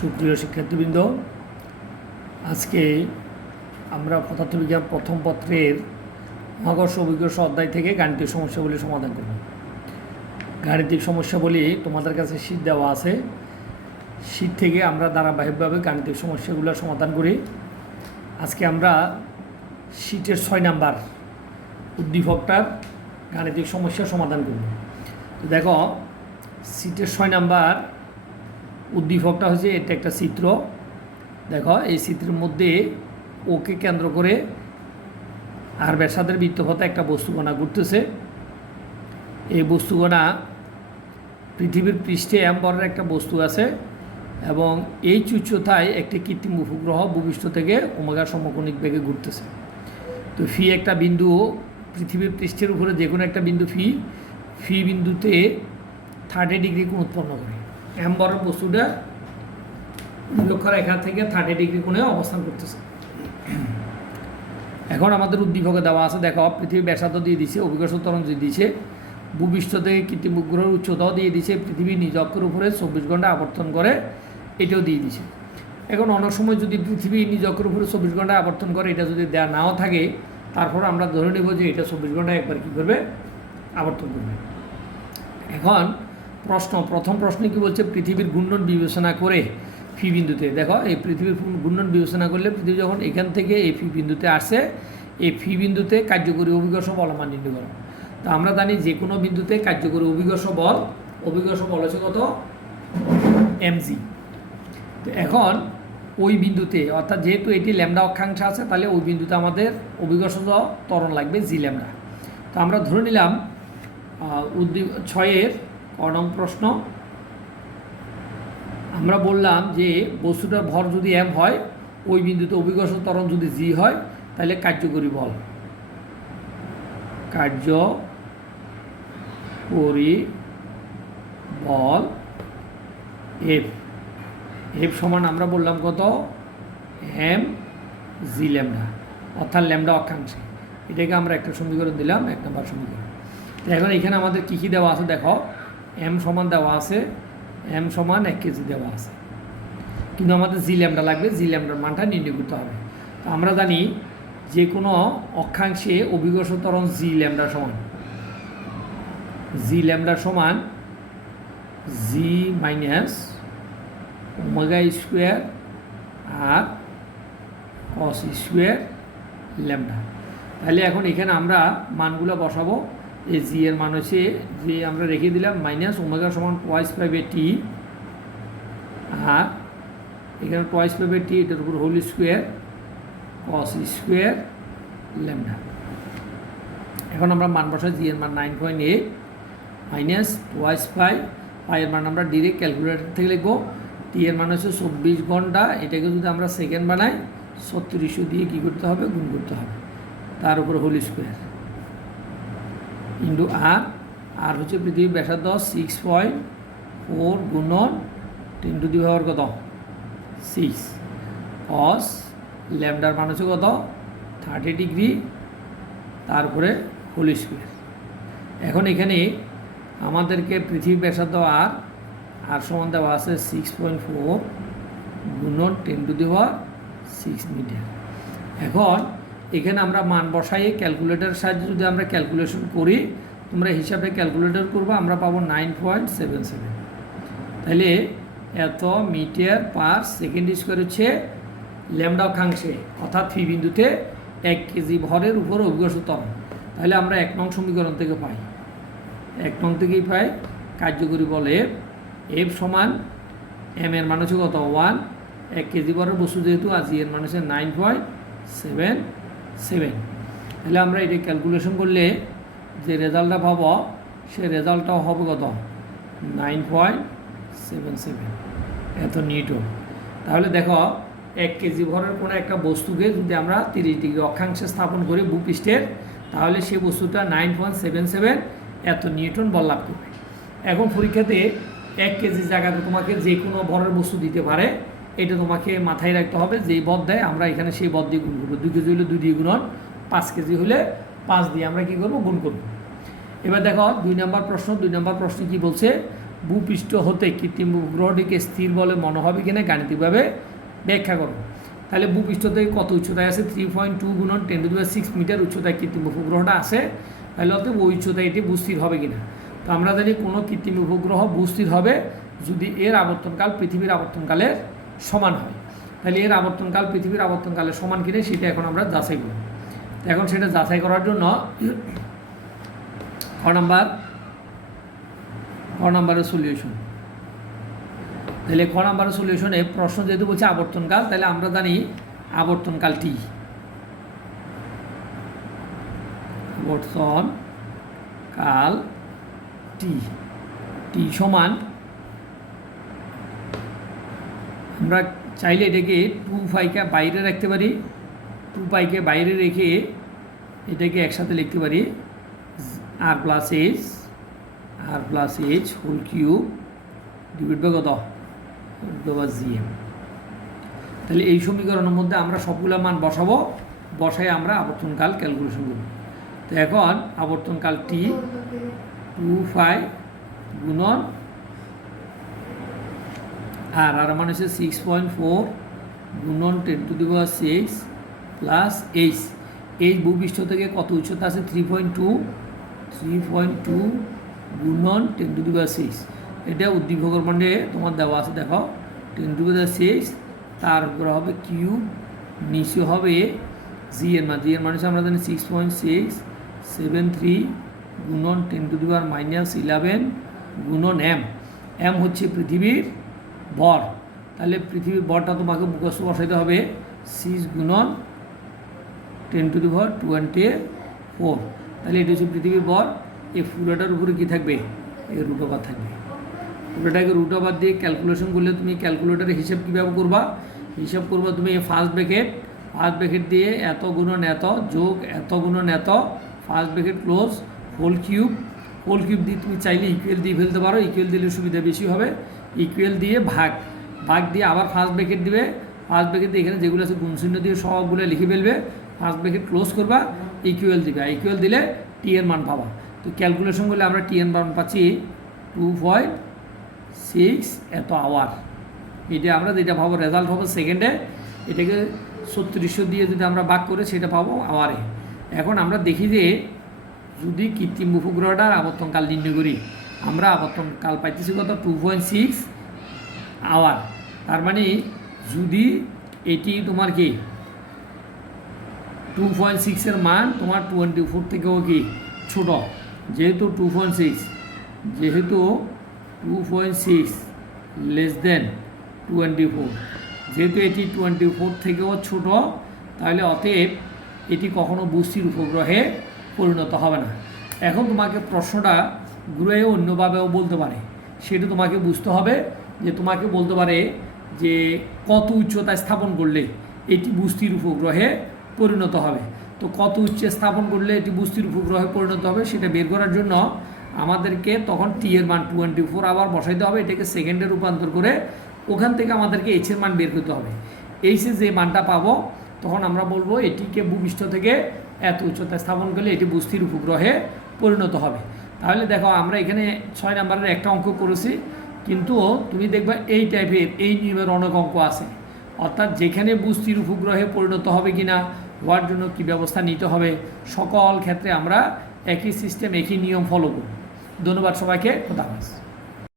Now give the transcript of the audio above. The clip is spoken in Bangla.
সুপ্রিয় শিক্ষার্থীবৃন্দ, আজকে আমরা পদার্থবিজ্ঞান প্রথম পত্রের মহাকর্ষ অভিকর্ষ অধ্যায় থেকে গাণিতিক সমস্যাগুলি সমাধান করব। গাণিতিক সমস্যাগুলি তোমাদের কাছে শীট দেওয়া আছে, শীট থেকে আমরা ধারাবাহিকভাবে গাণিতিক সমস্যাগুলো সমাধান করি। আজকে আমরা শীটের 6 নাম্বার উদ্দীপকটার গাণিতিক সমস্যা সমাধান করব। তো দেখো, শীটের 6 নাম্বার উদ্দীপকটা হচ্ছে এটা একটা চিত্র। দেখো, এই চিত্রের মধ্যে ওকে কেন্দ্র করে আর ব্যাসার্ধের বৃত্তপথে একটা বস্তুকণা ঘুরতেছে। এই বস্তুকণা পৃথিবীর পৃষ্ঠে বরের একটা বস্তু আছে এবং এই উচ্চতায় একটি কৃত্রিম উপগ্রহ ভূপৃষ্ঠ থেকে ওমেগা সমকোণিক বেগে ঘুরতেছে। তো ফি একটা বিন্দু পৃথিবীর পৃষ্ঠের উপরে যে কোনো একটা বিন্দু ফি বিন্দুতে 30 ডিগ্রি কোণ উৎপন্ন করে। বরের বস্তুটা নিরক্ষরেখা থেকে 30 ডিগ্রি কোণে অবস্থান করতেছে। এখন আমাদের উদ্দীপকে দেওয়া আছে, দেখো, পৃথিবীর ব্যাসার্ধ দিয়ে দিচ্ছে, অভিকর্ষ ত্বরণ দিয়ে দিচ্ছে, ভূপৃষ্ঠ থেকে কৃত্রিম উপগ্রহের উচ্চতাও দিয়ে দিচ্ছে, পৃথিবী নিজ অক্ষের উপরে 24 ঘন্টা আবর্তন করে, এটাও দিয়ে দিচ্ছে। এখন অনেক সময় যদি পৃথিবী নিজ অক্ষের উপরে 24 ঘন্টা আবর্তন করে, এটা যদি দেওয়া নাও থাকে, তারপর আমরা ধরে নেব যে এটা 24 ঘন্টায় একবার কী করবে, আবর্তন করবে। এখন প্রথম প্রশ্নে কী বলছে, পৃথিবীর ঘূর্ণন বিবেচনা করে ফি বিন্দুতে, দেখো, এই পৃথিবীর ঘূর্ণন বিবেচনা করলে পৃথিবী যখন এখান থেকে এই ফি বিন্দুতে আসে, এই ফি বিন্দুতে কার্যকরী অভিকর্ষ বল মান নির্ণয় করো। তো আমরা জানি যে কোনো বিন্দুতে কার্যকরী অভিকর্ষ বল হচ্ছে কত, mg। তো এখন ওই বিন্দুতে, অর্থাৎ যেহেতু এটি ল্যামডা অক্ষাংশ আছে, তাহলে ওই বিন্দুতে আমাদের অভিকর্ষ ত্বরণ লাগবে জি ল্যামডা। তো আমরা ধরে নিলাম 6-এর প্রশ্ন, আমরা বললাম যে বস্তুটার ভর যদি m হয়, ওই বিন্দুতে অভিকর্ষ ত্বরণ যদি জি হয়, তাহলে কার্যকরী বল এফ সমান আমরা বললাম কত, m জি ল্যামডা, অর্থাৎ ল্যামডা অক্ষাংশে। এটাকে আমরা একটা সমীকরণ দিলাম, 1 নম্বর সমীকরণ। এখন এখানে আমাদের কী কী দেওয়া আছে, দেখো, m সমান দেওয়া আছে, m সমান 1 কেজি দেওয়া আছে, কিন্তু আমাদের জি ল্যামডা লাগবে, জি ল্যামডার মানটা নির্ণয় করতে হবে। তো আমরা জানি যে কোনো অক্ষাংশে অভিকর্ষ ত্বরণ জি ল্যামডা সমান জি মাইনাস ওমেগা স্কোয়ার আর কস স্কোয়ার ল্যামডা। তাহলে এখন এখানে আমরা মানগুলো বসাবো। এই জি এর মান হচ্ছে, যে আমরা রেখে দিলাম মাইনাস ওমেগা সমান টোয়াইস পাইবে টি, আর এখানে টোয়াইস পাইবে টি, এটার উপর whole square cos square lambda. এখন আমরা মান বসাই, জি এর মান 9.8 মাইনাস টোয়াইস পাইয়ের মান আমরা ডিরেক্ট ক্যালকুলেটর থেকে লিখবো। টি এর মান হচ্ছে 24 ঘন্টা, এটাকে যদি আমরা সেকেন্ড বানাই 3600 দিয়ে কী করতে হবে, গুণ করতে হবে, তার উপর হোল স্কোয়ার ইন্টু আর হচ্ছে পৃথিবীর ব্যাসার্ধ 6.4 গুণন 10⁻⁴ কত, 6 কস ল্যামডার মান হচ্ছে কত, 30 ডিগ্রি, তারপরে হোল স্কোয়ার। এখন এখানে আমাদেরকে পৃথিবীর ব্যাসার্ধ আর সমান দেওয়া আছে 6.4 গুণন 10⁻⁶ মিটার। এখন এখানে আমরা মান বসাই ক্যালকুলেটরের সাহায্যে যদি আমরা ক্যালকুলেশন করি, তোমরা হিসাবে ক্যালকুলেটর করবো, আমরা পাবো 9.77। তাহলে এত মিটার পার সেকেন্ড স্কোয়ার হচ্ছে ল্যামডা অক্ষাংশে, অর্থাৎ ফি বিন্দুতে 1 কেজি ভরের উপর অভিকর্ষ ত্বরণ। তাহলে আমরা 1 নং সমীকরণ থেকে পাই, 1 নং থেকেই পাই কার্যকরী বল এফ সমান m এর মান হচ্ছে কত, 1, 1 কেজি ভরের বস্তু যেহেতু, আর জি এর মান হচ্ছে 9.77। তাহলে আমরা এটা ক্যালকুলেশন করলে যে রেজাল্টটা পাবো, সে রেজাল্টটাও হবে কত, 9.77 এত নিউটন। তাহলে দেখো, 1 কেজি ভরের কোনো একটা বস্তুকে যদি আমরা 30 ডিগ্রি অক্ষাংশে স্থাপন করি ভূপৃষ্ঠের, তাহলে সেই বস্তুটা 9.77 এত নিউটন বল লাভ করবে। এখন পরীক্ষাতে 1 কেজির জায়গাতে তোমাকে যে কোনো ভরের বস্তু দিতে পারে, এটা তোমাকে মাথায় রাখতে হবে, যেই বদ দেয় আমরা এখানে সেই বদ দিয়ে গুণ করবো। 2 কেজি হলে 2 দিয়ে গুণন, 5 কেজি হলে 5 দিয়ে আমরা কী করবো, গুণ করবো। এবার দেখো 2 নম্বর প্রশ্ন। 2 নম্বর প্রশ্ন কী বলছে, ভূপৃষ্ঠ হতে কৃত্রিম উপগ্রহটিকে স্থির বলে মনে হবে কিনা গাণিতিকভাবে ব্যাখ্যা করো। তাহলে ভূপৃষ্ঠ থেকে কত উচ্চতায় আছে 3.2 গুণন 10⁶ মিটার উচ্চতায় কৃত্রিম উপগ্রহটা আছে। তাহলে অতএব ওই উচ্চতায় এটি ভূস্থির হবে কিনা। তো আমরা জানি কোনো কৃত্রিম উপগ্রহ ভূস্থির হবে যদি এর আবর্তনকাল পৃথিবীর আবর্তনকালের সমান হয়। তাহলে এর আবর্তনকাল পৃথিবীর আবর্তনকালের সমান কিনা সেটা এখন আমরা যাচাই করব। এখন সেটা যাচাই করার জন্য ক নাম্বারের সলিউশন। তাহলে ক নাম্বারের সলিউশনে প্রশ্ন যেহেতু বলছে আবর্তনকাল, তাহলে আমরা জানি আবর্তনকাল টি, আবর্তনকাল টি টি সমান আমরা চাইলে এটাকে 2π বাইরে রাখতে পারি, 2π বাইরে রেখে এটাকে একসাথে লিখতে পারি r plus H whole cube divide by কত GM। তাহলে এই সমীকরণের মধ্যে আমরা সবগুলো মান বসাবো, বসাই আমরা আবর্তনকাল ক্যালকুলেশন করব। তো এখন আবর্তনকাল টি 2π গুণন আর মানে হচ্ছে 6.4 গুণন 10⁶ প্লাস এইচ ভূপৃষ্ঠ থেকে কত উচ্চতা আছে 3.2 গুণন 10⁶। এটা উদ্দীপকের মানে তোমার দেওয়া আছে, দেখো 10⁶, তার উপরে হবে কিউব, নিচে হবে জি এর মান হচ্ছে আমরা জানি 6.673 গুণন 10⁻11 গুণন এম হচ্ছে পৃথিবীর ভর। তাহলে পৃথিবীর ভরটা তোমাকে মুখস্থ বসাইতে হবে 6 গুণন 10⁻24। তাহলে এটা হচ্ছে পৃথিবীর ভর। এই পুরোটার উপরে কী থাকবে, এই রুট ওভার থাকবে। পুরোটাকে রুট ওভার দিয়ে ক্যালকুলেশন করলে তুমি ক্যালকুলেটারের হিসাব কীভাবে করবা, হিসাব করবা তুমি ফার্স্ট ব্র্যাকেট দিয়ে এত গুণন এত যোগ এত গুণন এত, first bracket close, whole cube দিয়ে তুমি চাইলে ইকুয়াল দিয়ে ফেলতে পারো, ইকুয়াল দিলে সুবিধা বেশি হবে। ইকুয়াল দিয়ে ভাগ দিয়ে আবার ফার্স্ট ব্র্যাকেট দিবে, ফার্স্ট ব্র্যাকেট দিয়ে এখানে যেগুলো আছে গুণচিহ্ন দিয়ে সবগুলো লিখে ফেলবে, ফার্স্ট ব্র্যাকেট ক্লোজ করবা, ইকুয়াল দিবে, ইকুয়াল দিলে টি এর মান পাবা। তো ক্যালকুলেশন করলে আমরা টি এর মান পাচ্ছি 2.6 এত আওয়ার। এটা আমরা যেটা পাবো রেজাল্ট হবে সেকেন্ডে, এটাকে 3600 দিয়ে যদি আমরা ভাগ করে সেটা পাবো আওয়ারে। এখন আমরা দেখি যে যদি কৃত্রিম উপগ্রহটার আবর্তনকাল নির্ণয় করি, আমরা আবর্তনকাল পাইতেছি কত 2.6 আওয়ার। তার মানে যদি এটি তোমার কি 2.6 এর মান তোমার 24 থেকেও কি ছোট, যেহেতু 2.6 লেস দেন 24, যেহেতু এটি 24 থেকেও ছোট, তাহলে অতএব এটি কখনো ভূস্থির উপগ্রহে পরিণত হবে না। এখন তোমাকে প্রশ্নটা ঘুরে অন্যভাবেও বলতে পারে, সেটা তোমাকে বুঝতে হবে। যে তোমাকে বলতে পারে যে কত উচ্চতায় স্থাপন করলে এটি ভূস্থির উপগ্রহে পরিণত হবে। তো কত উচ্চে স্থাপন করলে এটি ভূস্থির উপগ্রহে পরিণত হবে সেটা বের করার জন্য আমাদেরকে তখন টি এর মান 24 আবার বসাইতে হবে, এটাকে সেকেন্ডে রূপান্তর করে ওখান থেকে আমাদেরকে এইচ এর মান বের করতে হবে। এইচে যে মানটা পাবো তখন আমরা বলবো এটিকে ভূপৃষ্ঠ থেকে এত উচ্চতায় স্থাপন করলে এটি ভূস্থির উপগ্রহে পরিণত হবে। তাহলে দেখো আমরা এখানে 6 নম্বরের একটা অঙ্ক করেছি, কিন্তু তুমি দেখবা এই টাইপের এই নিয়মের অনেক অঙ্ক আছে। অর্থাৎ যেখানে ভূস্থির উপগ্রহে পরিণত হবে কিনা, হওয়ার জন্য কী ব্যবস্থা নিতে হবে, সকল ক্ষেত্রে আমরা একই সিস্টেম একই নিয়ম ফলো করব। ধন্যবাদ সবাইকে, খোদা হাফেজ।